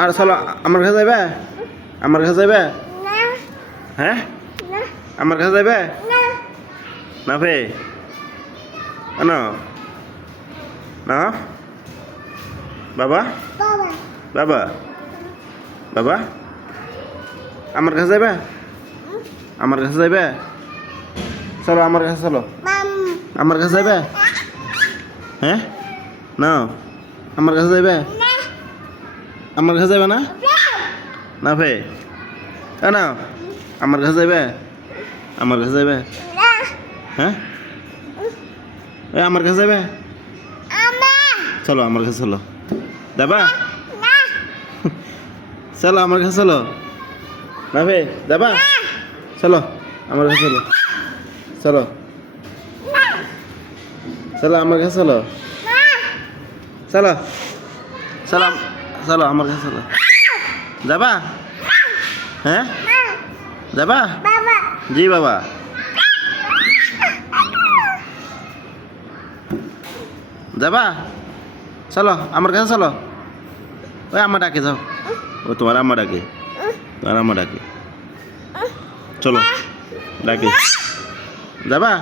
আর চলো আমার কাছে যাবে আমার কাছে যাবে হ্যাঁ আমার কাছে যাবে না ফে না না বাবা বাবা বাবা আমার কাছে যাবে আমার কাছে যাবে চলো আমার কাছে চলো আমার কাছে যাবে হ্যাঁ না আমার কাছে যাবে আমার কাছে যাবে না না ফে না আমার কাছে যাবে আমার কাছে যাবে হ্যাঁ আমার কাছে যাবে চলো আমার কাছে চলো যাবা চলো আমার কাছে চলো না ভে যাবা চলো আমার কাছে চলো চলো চলো আমার কাছে চলো চলো চলো চলো আমার কাছে চলো যাবা হ্যাঁ যাবা জি বাবা যাবা চলো আমার কাছে চলো ওই আমার ডাকে যাও ও তোমার আম্মা ডাকে তোমার আম্মা ডাকে চলো ডাকে যাবা